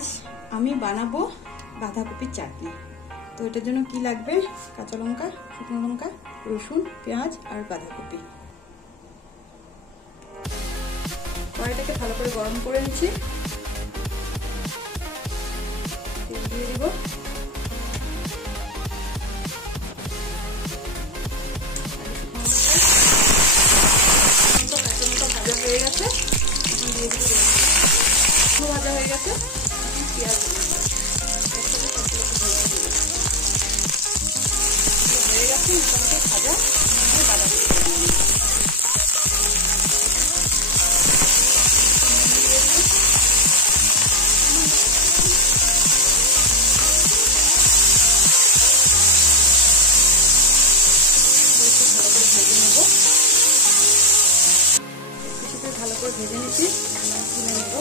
আজ আমি বানাবো বাঁধাকপির চাটনি। তো এটার জন্য কি লাগবে? কাঁচা লঙ্কা, শুকনো লঙ্কা, রসুন, পেঁয়াজ আর বাঁধাকপি। কড়াইটাকে ভালো করে গরম করে নিচ্ছি। তেল দিয়ে দিব। কাঁচা লঙ্কা ভাজা হয়ে গেছে, দিয়ে দিব। ভাজা হয়ে গেছে, পেঁয়াজ হয়ে গেছে, মোটামুটি ভাজা বাদাম ভালো করে ভেজে নিচ্ছি, তুলে নেব।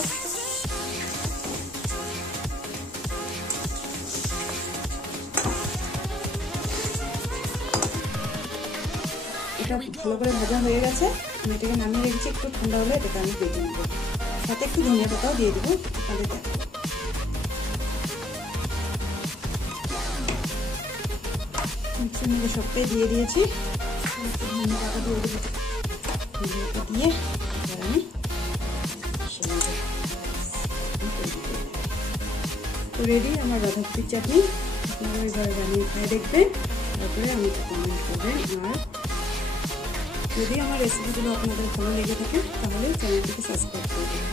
এটা ভালো করে ভাজা হয়ে গেছে, আমি এটাকে নামিয়ে রেখেছি। একটু ঠান্ডা হলে এটাকে আমি ভেজে নেব। সাথে একটু ধনিয়া পাতাও দিয়ে দেবো, তাহলে দেখো। মিক্সির মধ্যে সবটাই দিয়ে দিয়েছি। একটু ধনিয়া পাতা দিয়ে দেবো, ধনিয়া পাতা দিয়ে আমি তো রেডি আমার বাঁধাকপির চাটনি। আপনারা ওইভাবে বানিয়ে খাই দেখবেন, তারপরে আমাকে কমেন্ট করবেন। আর যদি আমার রেসিপিগুলো আপনাদের ভালো লেগে থাকে তাহলে চ্যানেলটিকে সাবস্ক্রাইব করবেন।